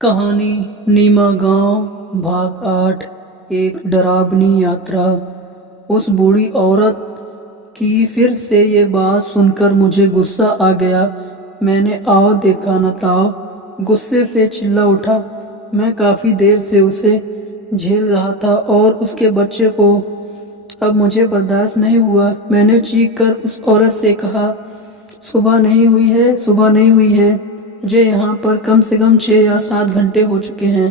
कहानी नीमा गांव भाग 8। एक डरावनी यात्रा। उस बूढ़ी औरत की फिर से ये बात सुनकर मुझे गुस्सा आ गया। मैंने आओ देखा न ताओ गुस्से से चिल्ला उठा। मैं काफ़ी देर से उसे झेल रहा था और उसके बच्चे को अब मुझे बर्दाश्त नहीं हुआ। मैंने चीख कर उस औरत से कहा, सुबह नहीं हुई है, सुबह नहीं हुई है। मुझे यहाँ पर कम से कम 6 या 7 घंटे हो चुके हैं।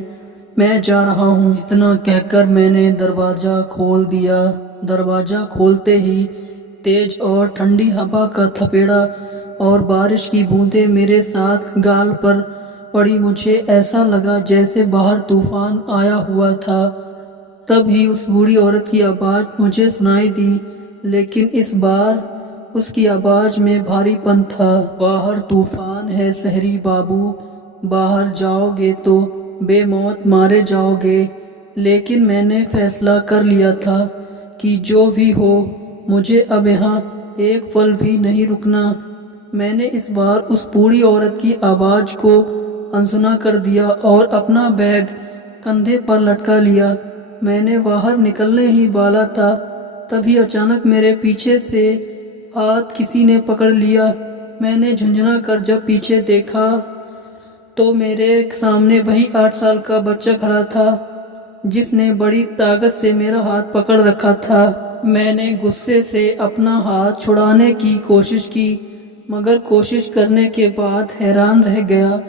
मैं जा रहा हूँ। इतना कहकर मैंने दरवाज़ा खोल दिया। दरवाज़ा खोलते ही तेज और ठंडी हवा का थपेड़ा और बारिश की बूंदें मेरे साथ गाल पर पड़ी। मुझे ऐसा लगा जैसे बाहर तूफान आया हुआ था। तभी उस बूढ़ी औरत की आवाज़ मुझे सुनाई दी, लेकिन इस बार उसकी आवाज़ में भारीपन था। बाहर तूफान है शहरी बाबू, बाहर जाओगे तो बेमौत मारे जाओगे। लेकिन मैंने फैसला कर लिया था कि जो भी हो मुझे अब यहाँ एक पल भी नहीं रुकना। मैंने इस बार उस बूढ़ी औरत की आवाज़ को अनसुना कर दिया और अपना बैग कंधे पर लटका लिया। मैंने बाहर निकलने ही वाला था, तभी अचानक मेरे पीछे से हाथ किसी ने पकड़ लिया। मैंने झुंझुना कर जब पीछे देखा तो मेरे सामने वही 8 साल का बच्चा खड़ा था, जिसने बड़ी ताकत से मेरा हाथ पकड़ रखा था। मैंने गुस्से से अपना हाथ छुड़ाने की कोशिश की, मगर कोशिश करने के बाद हैरान रह गया।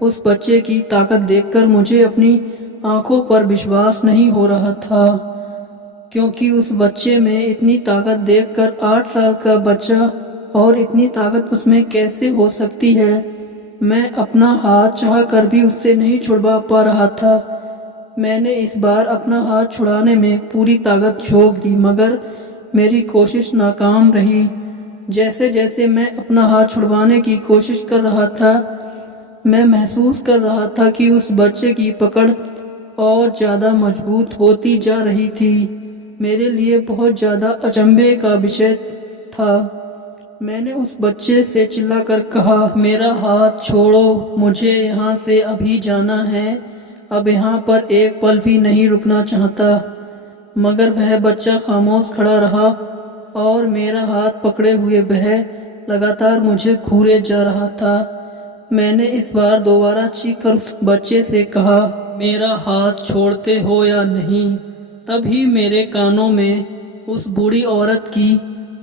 उस बच्चे की ताकत देखकर मुझे अपनी आंखों पर विश्वास नहीं हो रहा था, क्योंकि उस बच्चे में इतनी ताकत देखकर 8 साल का बच्चा, और इतनी ताकत उसमें कैसे हो सकती है। मैं अपना हाथ चाह कर भी उससे नहीं छुड़वा पा रहा था। मैंने इस बार अपना हाथ छुड़ाने में पूरी ताकत झोंक दी, मगर मेरी कोशिश नाकाम रही। जैसे जैसे मैं अपना हाथ छुड़वाने की कोशिश कर रहा था, मैं महसूस कर रहा था कि उस बच्चे की पकड़ और ज़्यादा मजबूत होती जा रही थी। मेरे लिए बहुत ज़्यादा अचंभे का विषय था। मैंने उस बच्चे से चिल्लाकर कहा, मेरा हाथ छोड़ो, मुझे यहाँ से अभी जाना है। अब यहाँ पर एक पल भी नहीं रुकना चाहता। मगर वह बच्चा खामोश खड़ा रहा और मेरा हाथ पकड़े हुए वह लगातार मुझे घूरे जा रहा था। मैंने इस बार दोबारा चीख कर उस बच्चे से कहा, मेरा हाथ छोड़ते हो या नहीं। तभी मेरे कानों में उस बूढ़ी औरत की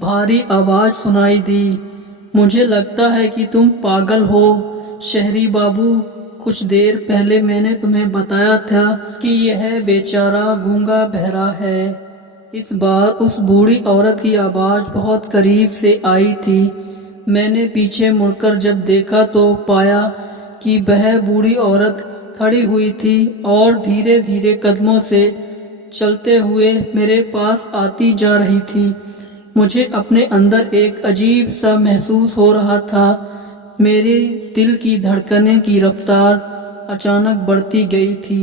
भारी आवाज़ सुनाई दी, मुझे लगता है कि तुम पागल हो शहरी बाबू। कुछ देर पहले मैंने तुम्हें बताया था कि यह बेचारा गूंगा बहरा है। इस बार उस बूढ़ी औरत की आवाज़ बहुत करीब से आई थी। मैंने पीछे मुड़कर जब देखा तो पाया कि वह बूढ़ी औरत खड़ी हुई थी और धीरे धीरे कदमों से चलते हुए मेरे पास आती जा रही थी। मुझे अपने अंदर एक अजीब सा महसूस हो रहा था। मेरे दिल की धड़कने की रफ्तार अचानक बढ़ती गई थी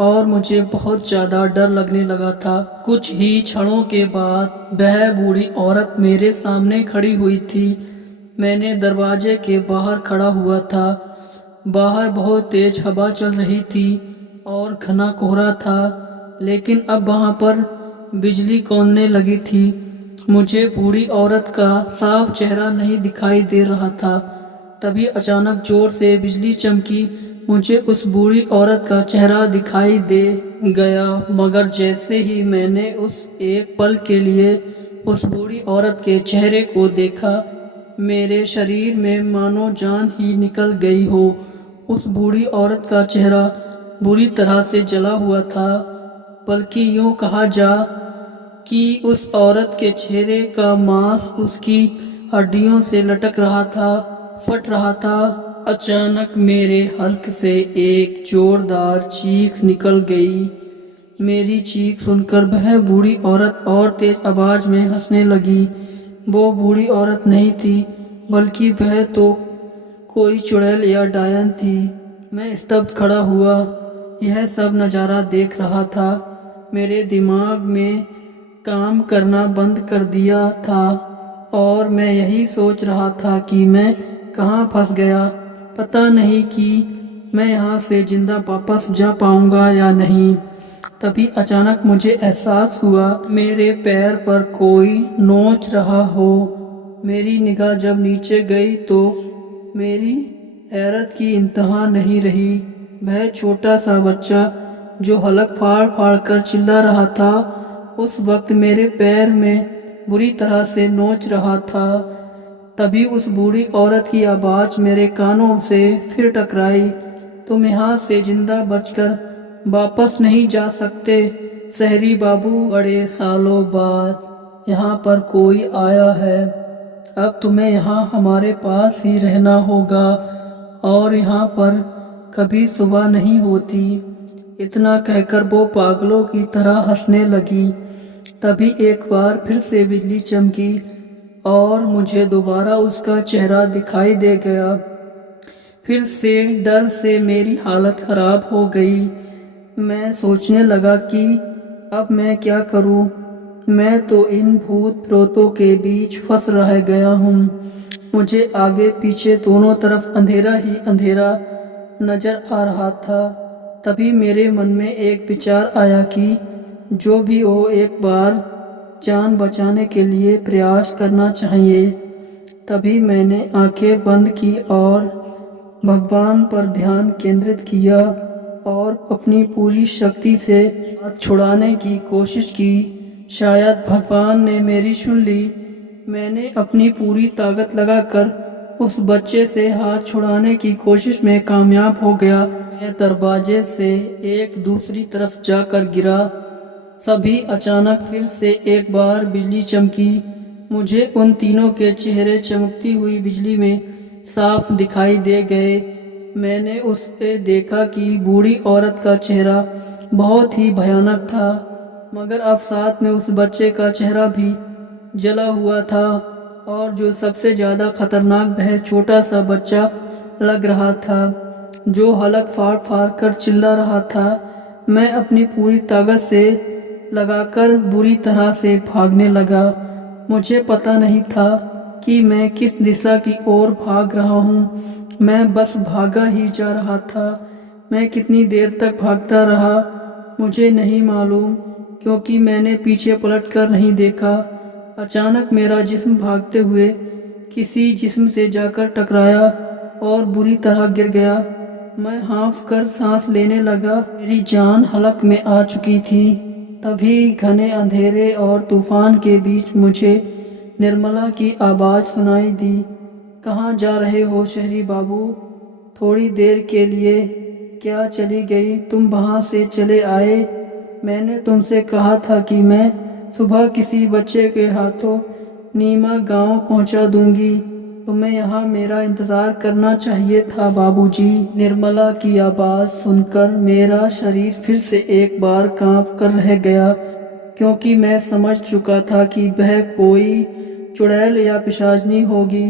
और मुझे बहुत ज़्यादा डर लगने लगा था। कुछ ही क्षणों के बाद वह बूढ़ी औरत मेरे सामने खड़ी हुई थी। मैंने दरवाजे के बाहर खड़ा हुआ था। बाहर बहुत तेज हवा चल रही थी और घना कोहरा था, लेकिन अब वहाँ पर बिजली कौंधने लगी थी। मुझे बूढ़ी औरत का साफ चेहरा नहीं दिखाई दे रहा था। तभी अचानक जोर से बिजली चमकी। मुझे उस बूढ़ी औरत का चेहरा दिखाई दे गया, मगर जैसे ही मैंने उस एक पल के लिए उस बूढ़ी औरत के चेहरे को देखा, मेरे शरीर में मानो जान ही निकल गई हो। उस बूढ़ी औरत का चेहरा बुरी तरह से जला हुआ था, बल्कि यूँ कहा जा कि उस औरत के चेहरे का मांस उसकी हड्डियों से लटक रहा था, फट रहा था। अचानक मेरे हल्क से एक जोरदार चीख निकल गई। मेरी चीख सुनकर वह बूढ़ी औरत और तेज आवाज में हंसने लगी। वो बूढ़ी औरत नहीं थी, बल्कि वह तो कोई चुड़ैल या डायन थी। मैं स्तब्ध खड़ा हुआ, यह सब नज़ारा देख रहा था। मेरे दिमाग में काम करना बंद कर दिया था और मैं यही सोच रहा था कि मैं कहाँ फंस गया। पता नहीं कि मैं यहाँ से जिंदा वापस जा पाऊंगा या नहीं। तभी अचानक मुझे एहसास हुआ मेरे पैर पर कोई नोच रहा हो। मेरी निगाह जब नीचे गई तो मेरी हैरत की इंतहा नहीं रही। वह छोटा सा बच्चा जो हलक फाड़ फाड़ कर चिल्ला रहा था उस वक्त मेरे पैर में बुरी तरह से नोच रहा था। तभी उस बूढ़ी औरत की आवाज़ मेरे कानों से फिर टकराई, तुम यहाँ से जिंदा बचकर वापस नहीं जा सकते शहरी बाबू। बड़े सालों बाद यहाँ पर कोई आया है। अब तुम्हें यहाँ हमारे पास ही रहना होगा और यहाँ पर कभी सुबह नहीं होती। इतना कहकर वो पागलों की तरह हंसने लगी। तभी एक बार फिर से बिजली चमकी और मुझे दोबारा उसका चेहरा दिखाई दे गया। फिर से डर से मेरी हालत खराब हो गई। मैं सोचने लगा कि अब मैं क्या करूं। मैं तो इन भूत प्रेतों के बीच फंस रह गया हूं। मुझे आगे पीछे दोनों तरफ अंधेरा ही अंधेरा नजर आ रहा था। तभी मेरे मन में एक विचार आया कि जो भी हो एक बार जान बचाने के लिए प्रयास करना चाहिए। तभी मैंने आंखें बंद की और भगवान पर ध्यान केंद्रित किया और अपनी पूरी शक्ति से हाथ छुड़ाने की कोशिश की। शायद भगवान ने मेरी सुन ली। मैंने अपनी पूरी ताकत लगाकर उस बच्चे से हाथ छुड़ाने की कोशिश में कामयाब हो गया। मैं दरवाजे से एक दूसरी तरफ जाकर गिरा। सभी अचानक फिर से एक बार बिजली चमकी। मुझे उन तीनों के चेहरे चमकती हुई बिजली में साफ दिखाई दे गए। मैंने उस पे देखा कि बूढ़ी औरत का चेहरा बहुत ही भयानक था, मगर अब साथ में उस बच्चे का चेहरा भी जला हुआ था और जो सबसे ज़्यादा खतरनाक वह छोटा सा बच्चा लग रहा था जो हलक फाड़ फाड़ कर चिल्ला रहा था। मैं अपनी पूरी ताकत से लगाकर बुरी तरह से भागने लगा। मुझे पता नहीं था कि मैं किस दिशा की ओर भाग रहा हूँ। मैं बस भागा ही जा रहा था। मैं कितनी देर तक भागता रहा मुझे नहीं मालूम, क्योंकि मैंने पीछे पलट कर नहीं देखा। अचानक मेरा जिस्म भागते हुए किसी जिस्म से जाकर टकराया और बुरी तरह गिर गया। मैं हाँफ कर सांस लेने लगा। मेरी जान हलक में आ चुकी थी। तभी घने अंधेरे और तूफान के बीच मुझे निर्मला की आवाज़ सुनाई दी, कहाँ जा रहे हो शहरी बाबू? थोड़ी देर के लिए क्या चली गई? तुम वहाँ से चले आए। मैंने तुमसे कहा था कि मैं सुबह किसी बच्चे के हाथों नीमा गांव पहुँचा दूंगी। तुम्हें यहाँ मेरा इंतज़ार करना चाहिए था बाबूजी। निर्मला की आवाज़ सुनकर मेरा शरीर फिर से एक बार कांप कर रह गया, क्योंकि मैं समझ चुका था कि वह कोई चुड़ैल या पिशाचनी होगी।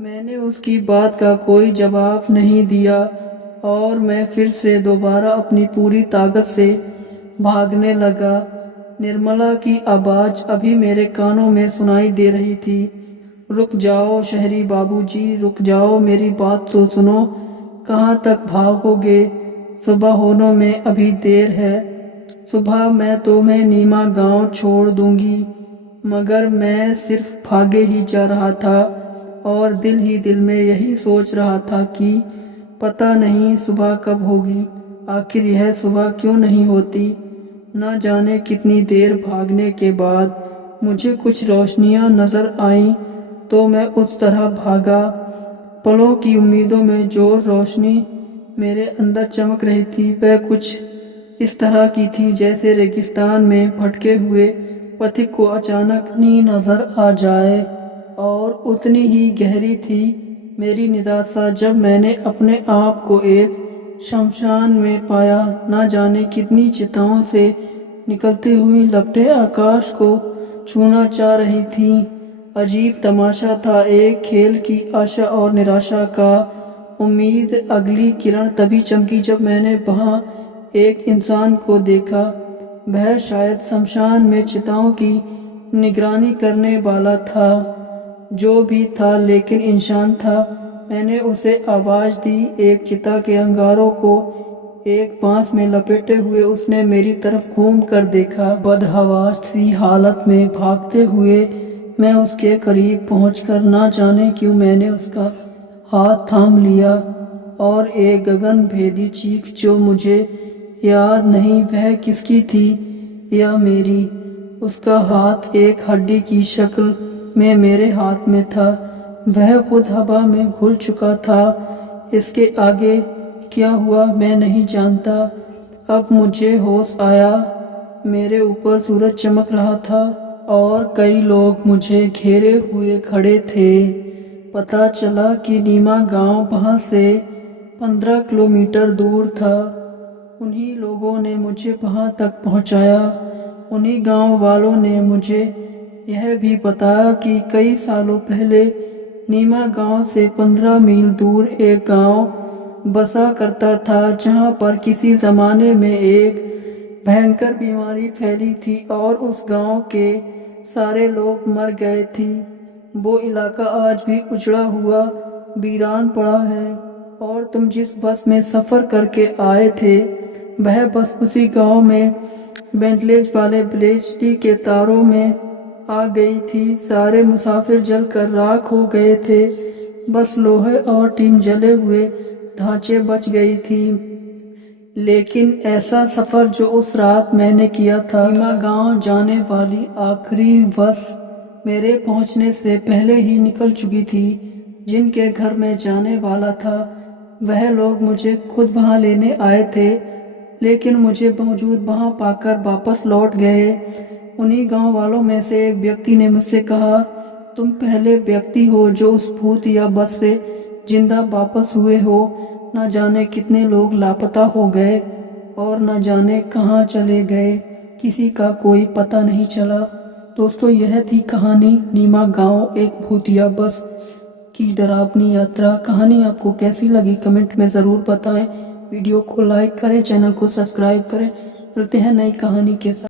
मैंने उसकी बात का कोई जवाब नहीं दिया और मैं फिर से दोबारा अपनी पूरी ताकत से भागने लगा। निर्मला की आवाज़ अभी मेरे कानों में सुनाई दे रही थी, रुक जाओ शहरी बाबूजी, रुक जाओ, मेरी बात तो सुनो। कहाँ तक भागोगे? सुबह होने में अभी देर है। सुबह मैं तुम्हें नीमा गांव छोड़ दूंगी। मगर मैं सिर्फ भागे ही जा रहा था और दिल ही दिल में यही सोच रहा था कि पता नहीं सुबह कब होगी। आखिर यह सुबह क्यों नहीं होती? न जाने कितनी देर भागने के बाद मुझे कुछ रोशनियां नज़र आईं तो मैं उस तरह भागा। पलों की उम्मीदों में जो रोशनी मेरे अंदर चमक रही थी वह कुछ इस तरह की थी जैसे रेगिस्तान में भटके हुए पथिक को अचानक नींद नज़र आ जाए, और उतनी ही गहरी थी मेरी निराशा जब मैंने अपने आप को एक शमशान में पाया। न जाने कितनी चिताओं से निकलती हुई लपटें आकाश को छूना चाह रही थीं। अजीब तमाशा था, एक खेल की आशा और निराशा का उम्मीद। अगली किरण तभी चमकी जब मैंने वहाँ एक इंसान को देखा। वह शायद शमशान में चिताओं की निगरानी करने वाला था। जो भी था लेकिन इंसान था। मैंने उसे आवाज़ दी। एक चिता के अंगारों को एक बांस में लपेटे हुए उसने मेरी तरफ घूम कर देखा। बदहवास सी हालत में भागते हुए मैं उसके करीब पहुंचकर ना जाने क्यों मैंने उसका हाथ थाम लिया और एक गगन भेदी चीख जो मुझे याद नहीं वह किसकी थी या मेरी। उसका हाथ एक हड्डी की शक्ल में मेरे हाथ में था। वह खुद हवा में घुल चुका था। इसके आगे क्या हुआ मैं नहीं जानता। अब मुझे होश आया। मेरे ऊपर सूरज चमक रहा था और कई लोग मुझे घेरे हुए खड़े थे। पता चला कि नीमा गांव वहां से 15 किलोमीटर दूर था। उन्हीं लोगों ने मुझे वहां तक पहुंचाया। उन्हीं गांव वालों ने मुझे यह भी बताया कि कई सालों पहले नीमा गांव से 15 मील दूर एक गांव बसा करता था जहां पर किसी ज़माने में एक भयंकर बीमारी फैली थी और उस गांव के सारे लोग मर गए थी। वो इलाका आज भी उजड़ा हुआ वीरान पड़ा है और तुम जिस बस में सफ़र करके आए थे वह बस उसी गांव में वेंटिलेज वाले बिजली के तारों में आ गई थी। सारे मुसाफिर जलकर राख हो गए थे। बस लोहे और टीन जले हुए ढांचे बच गई थी। लेकिन ऐसा सफ़र जो उस रात मैंने किया था, नीमा गांव जाने वाली आखिरी बस मेरे पहुंचने से पहले ही निकल चुकी थी। जिनके घर में जाने वाला था वह लोग मुझे खुद वहां लेने आए थे, लेकिन मुझे मौजूद वहां पाकर वापस लौट गए। उन्हीं गांव वालों में से एक व्यक्ति ने मुझसे कहा, तुम पहले व्यक्ति हो जो उस भूत या बस से जिंदा वापस हुए हो। न जाने कितने लोग लापता हो गए और न जाने कहाँ चले गए, किसी का कोई पता नहीं चला। दोस्तों, यह थी कहानी नीमा गांव एक भूतिया बस की डरावनी यात्रा। कहानी आपको कैसी लगी कमेंट में ज़रूर बताएं। वीडियो को लाइक करें, चैनल को सब्सक्राइब करें। मिलते हैं नई कहानी के साथ।